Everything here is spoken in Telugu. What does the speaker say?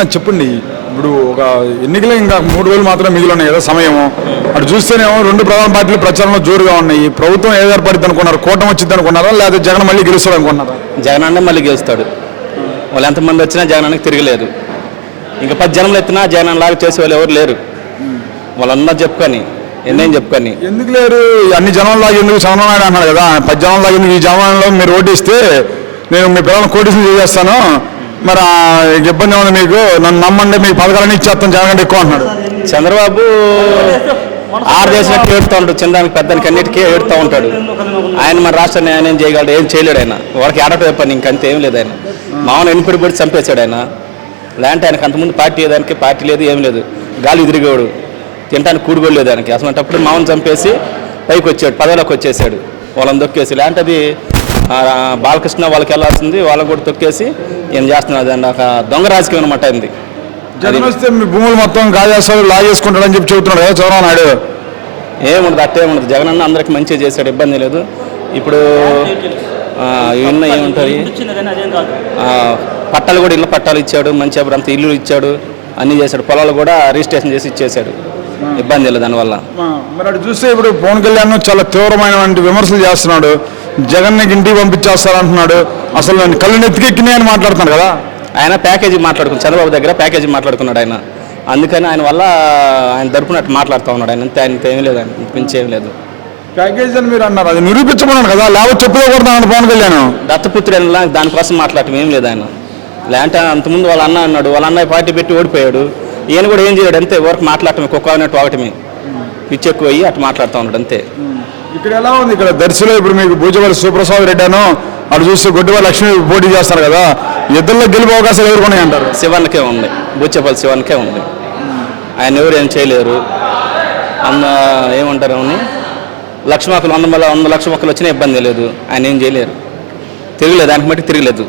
చెప్పండి. ఇప్పుడు ఒక ఎన్నికలు ఇంకా మూడు వేలు మాత్రమే మిగిలి ఉన్నాయి కదా సమయం అటు చూస్తేనేమో రెండు ప్రధాన పార్టీలు ప్రచారంలో జోరుగా ఉన్నాయి. ప్రభుత్వం ఏది అనుకున్నారు? కూటమి వచ్చింది అనుకున్నారా? లేదా జగన్ మళ్ళీ గెలుస్తాడు అనుకున్నారా? జగన్ అన్న మళ్ళీ గెలుస్తాడు. వాళ్ళు ఎంతమంది వచ్చినా జగన్ అన్నకి తిరగలేరు ఇంకా పది జనంలో ఎత్తినా జగన్ లాగా చేసే వాళ్ళు ఎవరు లేరు. వాళ్ళందరూ చెప్పుకొని ఎన్నేం చెప్పుకొని. ఎందుకు లేరు? అన్ని జనం లాగా ఎందుకు చంద్రబాబు అన్నాడు కదా. పది జనం లాగా ఎందుకు? ఈ జనంలో మీరు ఓటిస్తే నేను మీ పిల్లలను కోటీసులు చేసేస్తాను. మరి ఇబ్బంది ఉంది మీకు? నన్ను నమ్మండి మీకు పథకాలన్నీ ఇచ్చేస్తాను జగన్ ఎక్కువ అంటున్నాడు. చంద్రబాబు ఆరు చేసినట్టు ఏడుతూ ఉంటాడు చిన్నదానికి పెద్దానికి అన్నిటికీ ఏడుతూ ఉంటాడు. ఆయన మన రాష్ట్రాన్ని ఆయన ఏం చేయగలడు ఏం చేయలేడు ఆయన. వాడికి ఆడటం పని ఇంకంతే ఏం లేదు ఆయన. మామూలు ఎన్నిపడి పడి చంపేశాడు ఆయన. లేదంటే ఆయనకు అంతకుముందు పార్టీ ఏదానికి పార్టీ లేదు ఏం లేదు. గాలి ఎదిరిగోడు తినడానికి కూడుకోడు లేదు ఆయనకి. అసలు మామూలు చంపేసి పైకి వచ్చాడు పదవిలోకి వచ్చేసాడు. వాళ్ళని దొక్కేసి. లేదంటే అది బాలకృష్ణ వాళ్ళకి వెళ్ళాల్సింది వాళ్ళని కూడా తొక్కేసి ఏం చేస్తున్నది అండి ఒక దొంగ రాజకీయం అనమాట అయింది. జగన్ వస్తే మీ భూములు మొత్తం కాజేస్తాడు లాగేసుకుంటాడని చెప్పి చెబుతున్నాడు కదా చంద్రబాబు నాయుడు. ఏముండదు అట్టే ఉండదు జగన్ అన్న అందరికి మంచిగా చేశాడు ఇబ్బంది లేదు. ఇప్పుడు ఆ, ఇవన్నీ ఏముంటుంది ఆ, పట్టాలు కూడా ఇళ్ళ పట్టాలు ఇచ్చాడు మంచి అంత ఇల్లు ఇచ్చాడు అన్నీ చేశాడు. పొలాలు కూడా రిజిస్ట్రేషన్ చేసి ఇచ్చేశాడు. ఇబ్బంది లేదు దానివల్ల. మరి అటు చూస్తే ఇప్పుడు పవన్ కళ్యాణ్ చాలా తీవ్రమైనటువంటి విమర్శలు చేస్తున్నాడు. జగన్ ఇంటికి పంపించేస్తారంటున్నాడు. అసలు నేను కళ్ళు నెత్తికెక్కినాయి అని మాట్లాడుతున్నాడు కదా. ఆయన ప్యాకేజీ మాట్లాడుకున్నాడు. చంద్రబాబు దగ్గర ప్యాకేజీ మాట్లాడుకున్నాడు ఆయన. అందుకని ఆయన వల్ల ఆయన తరపునట్టు మాట్లాడుతూ ఉన్నాడు. ఆయన అంతే ఆయనతో ఏమీ లేదు ఆయన. మించి లేదు. ప్యాకేజ్ అని మీరు అన్నారు. అది నిరూపించమన్నాడు కదా. లేకపోతే చెప్పులో కొడతాను పవన్ కళ్యాణ్. దత్తపుత్రుడు దానికోసం మాట్లాడటం ఏం లేదు ఆయన. లేదంటే అంతకుముందు వాళ్ళ అన్న అన్నాడు. వాళ్ళ అన్నయ్య పార్టీ పెట్టి ఓడిపోయాడు. ఈయన కూడా ఏం చేయడు అంతే ఊరికి మాట్లాడటమే కుక్క అన్నట్టు ఒకటమే పిచ్చి ఎక్కువ అయ్యి అటు మాట్లాడుతూ ఉన్నాడు. అంతే. ఇక్కడ ఎలా ఉంది? ఇక్కడ దర్శిలో ఇప్పుడు మీకు భూజపల్లి సుప్రసాద్ రెడ్డి అను అటు చూస్తే గొడ్డివా లక్ష్మి పోటీ చేస్తారు కదా. ఇద్దరిలో గెలుపు అవకాశాలు ఎదుర్కొన్నాయి అంటారు శివన్కే ఉంది. బుచ్చపల్లి శివన్కే ఉంది. ఆయన ఎవరు ఏం చేయలేరు. అన్న ఏమంటారు అని లక్ష మొక్కలు వంద వంద లక్ష మొక్కలు వచ్చినా ఇబ్బంది లేదు. ఆయన ఏం చేయలేరు. తిరగలేదు. దానికి మట్టి తిరగలేదు.